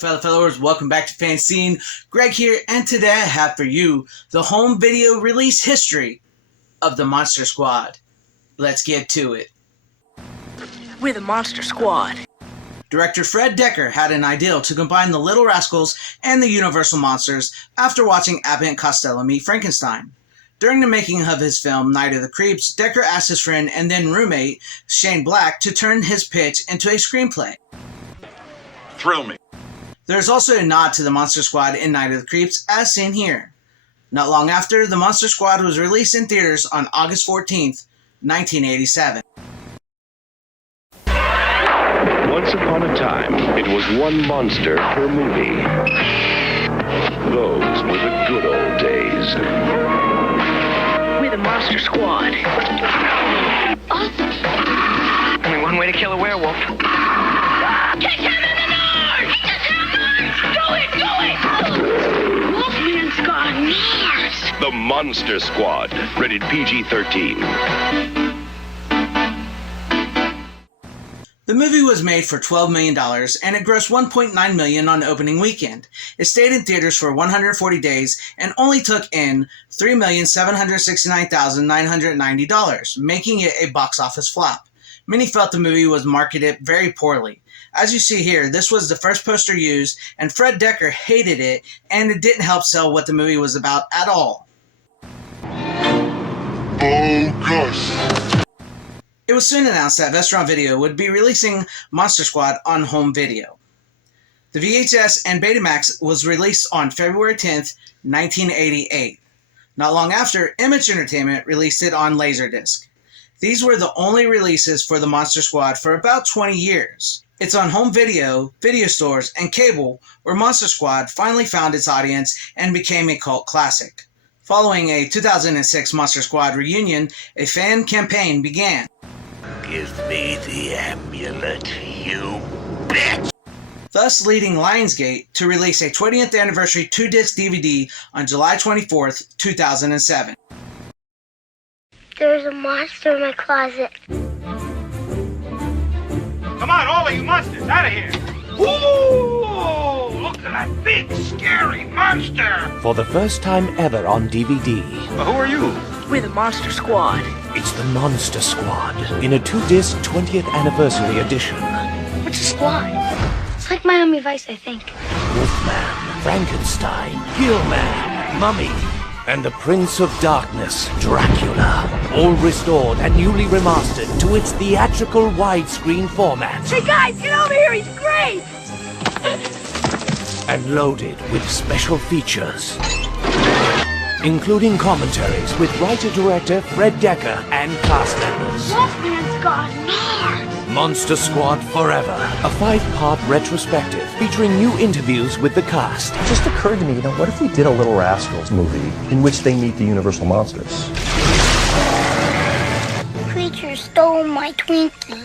fellow followers, welcome back to Fan Scene. Greg here, and today I have for you the home video release history of the Monster Squad. Let's get to it. We're the Monster Squad. Director Fred Dekker had an idea to combine the Little Rascals and the Universal Monsters after watching Abbott and Costello meet Frankenstein. During the making of his film Night of the Creeps, Dekker asked his friend and then roommate Shane Black to turn his pitch into a screenplay. Thrill me. There's also a nod to the Monster Squad in Night of the Creeps, as seen here. Not long after, the Monster Squad was released in theaters on August 14th, 1987. Once upon a time, it was one monster per movie. Those were the good old days. We're the Monster Squad. Only one way to kill a werewolf. Kick him in the nose! He doesn't have nards! Do it! Wolfman's got nards! The Monster Squad, rated PG-13. The movie was made for $12 million, and it grossed $1.9 million on opening weekend. It stayed in theaters for 140 days and only took in $3,769,990, making it a box office flop. Many felt the movie was marketed very poorly. As you see here, this was the first poster used, and Fred Dekker hated it, and it didn't help sell what the movie was about at all. Bogus. It was soon announced that Vestron Video would be releasing Monster Squad on home video. The VHS and Betamax was released on February 10th, 1988. Not long after, Image Entertainment released it on Laserdisc. These were the only releases for the Monster Squad for about 20 years. It's on home video, video stores, and cable where Monster Squad finally found its audience and became a cult classic. Following a 2006 Monster Squad reunion, a fan campaign began. Give me the amulet, you bitch! Thus leading Lionsgate to release a 20th anniversary 2-disc DVD on July 24th, 2007. There's a monster in my closet. Come on, all of you monsters, out of here! Ooh! Look at that big, scary monster! For the first time ever on DVD. Well, who are you? We're the Monster Squad. It's the Monster Squad in a 2-disc 20th anniversary edition. What's a squad? It's like Miami Vice, I think. Wolfman, Frankenstein, Hillman, Mummy, and the Prince of Darkness, Dracula. All restored and newly remastered to its theatrical widescreen format. Hey guys, get over here, he's great! And loaded with special features, including commentaries with writer-director Fred Dekker and cast members. Wolfman's got nards! Monster Squad Forever, a 5-part retrospective featuring new interviews with the cast. It just occurred to me, what if we did a Little Rascals movie in which they meet the Universal Monsters? Creature stole my Twinkie.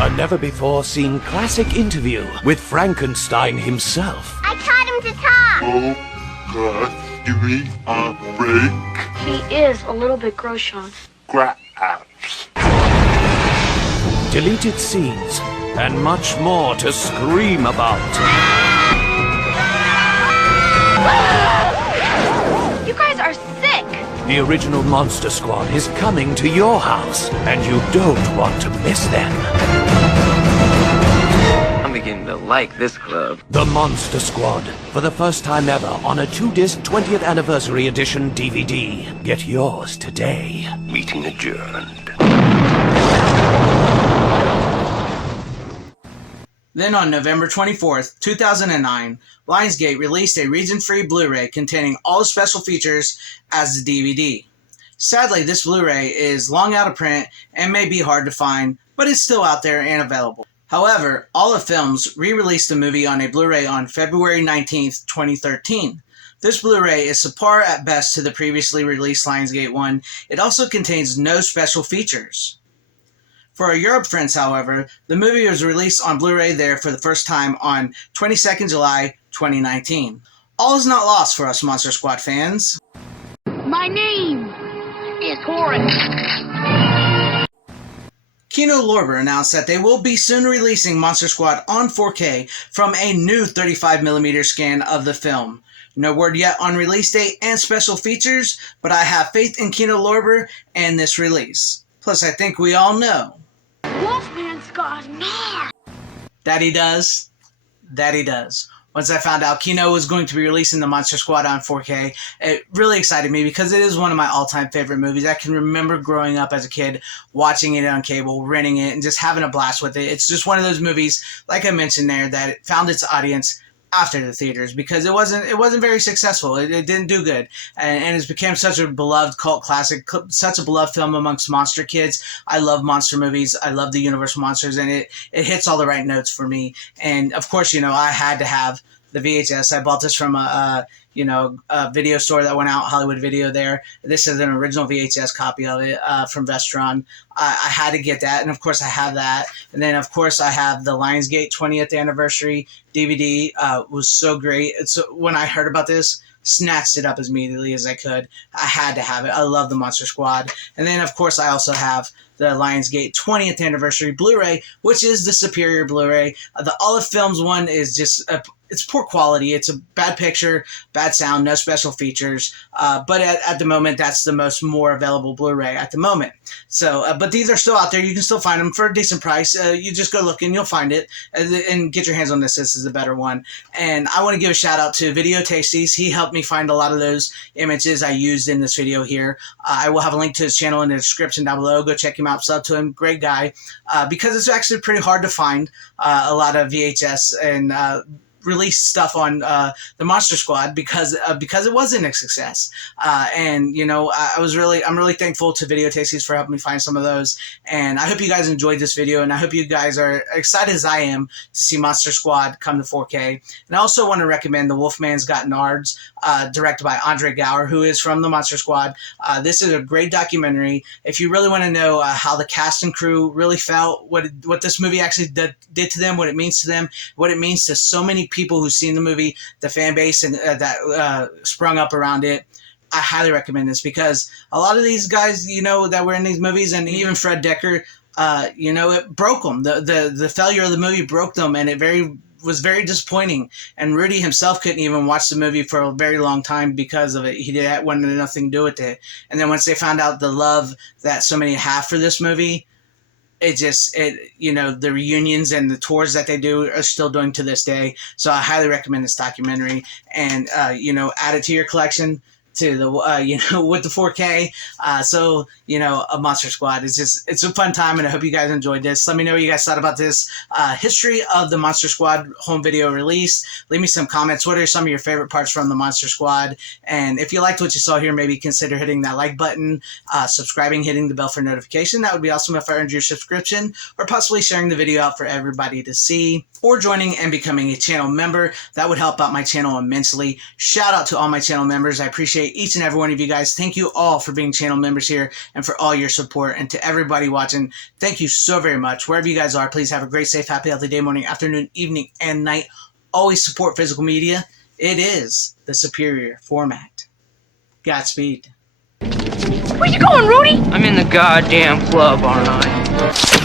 A never-before-seen classic interview with Frankenstein himself. I taught him to talk! Oh, God, give me a break. He is a little bit gross, Sean. Crap. Deleted scenes, and much more to scream about. You guys are sick! The original Monster Squad is coming to your house, and you don't want to miss them. I'm beginning to like this club. The Monster Squad, for the first time ever on a 2-disc 20th anniversary edition DVD. Get yours today. Meeting adjourned. Then on November 24th, 2009, Lionsgate released a region-free Blu-ray containing all the special features as the DVD. Sadly, this Blu-ray is long out of print and may be hard to find, but it's still out there and available. However, Olive Films re-released the movie on a Blu-ray on February 19th, 2013. This Blu-ray is subpar at best to the previously released Lionsgate one. It also contains no special features. For our Europe friends, however, the movie was released on Blu-ray there for the first time on 22nd July 2019. All is not lost for us Monster Squad fans. My name is Horace. Kino Lorber announced that they will be soon releasing Monster Squad on 4K from a new 35mm scan of the film. No word yet on release date and special features, but I have faith in Kino Lorber and this release. Plus, I think we all know Wolfman's got gnar. that he does. That he does. Once I found out Kino was going to be releasing the Monster Squad on 4K, it really excited me because it is one of my all-time favorite movies. I can remember growing up as a kid, watching it on cable, renting it, and just having a blast with it. It's just one of those movies, like I mentioned there, that it found its audience after the theaters because it wasn't very successful. It didn't do good, and it's became such a beloved cult classic, such a beloved film amongst monster kids. I love monster movies. I love the Universal monsters, and it hits all the right notes for me. And of course, I had to have the VHS. I bought this from a video store that went out, Hollywood Video there. This is an original VHS copy of it from Vestron. I had to get that, and of course I have that. And then of course I have the Lionsgate 20th anniversary DVD. Was so great. When I heard about this, snatched it up as immediately as I could. I had to have it. I love the Monster Squad. And then of course I also have the Lionsgate 20th anniversary Blu-ray, which is the superior Blu-ray. The Olive Films one is just it's poor quality. It's a bad picture, bad sound, no special features. But at the moment, that's the more available Blu-ray at the moment. So, but these are still out there. You can still find them for a decent price. You just go look and you'll find it and get your hands on this. This is a better one. And I want to give a shout out to Video Tasties. He helped me find a lot of those images I used in this video here. I will have a link to his channel in the description down below. Go check him out. Sub to him. Great guy. Because it's actually pretty hard to find a lot of VHS and release stuff on the Monster Squad because it wasn't a success. And I'm really thankful to Video Tasties for helping me find some of those. And I hope you guys enjoyed this video, and I hope you guys are excited as I am to see Monster Squad come to 4K. And I also want to recommend The Wolfman's Got Nards, directed by Andre Gower, who is from the Monster Squad. This is a great documentary. If you really want to know how the cast and crew really felt, what this movie actually did to them, what it means to them, what it means to so many people who've seen the movie, the fan base and that sprung up around it, I highly recommend this because a lot of these guys, that were in these movies, and even Fred Decker, it broke them. The failure of the movie broke them, and it was very disappointing. And Rudy himself couldn't even watch the movie for a very long time because of it. He wanted nothing to do with it. And then once they found out the love that so many have for this movie, the reunions and the tours that they do are still doing to this day. So I highly recommend this documentary, and add it to your collection to the with the 4K. A Monster Squad it's a fun time, and I hope you guys enjoyed this. Let me know what you guys thought about this history of the Monster Squad home video release. Leave me some comments. What are some of your favorite parts from the Monster Squad? And if you liked what you saw here, maybe consider hitting that like button, subscribing, hitting the bell for notification. That would be awesome if I earned your subscription, or possibly sharing the video out for everybody to see, or joining and becoming a channel member. That would help out my channel immensely. Shout out to all my channel members. I appreciate each and every one of you guys. Thank you all for being channel members here and for all your support. And to everybody watching, thank you so very much. Wherever you guys are, please have a great, safe, happy, healthy day, morning, afternoon, evening, and night. Always support physical media. It is the superior format. Godspeed. Where you going, Rudy? I'm in the goddamn club, aren't I?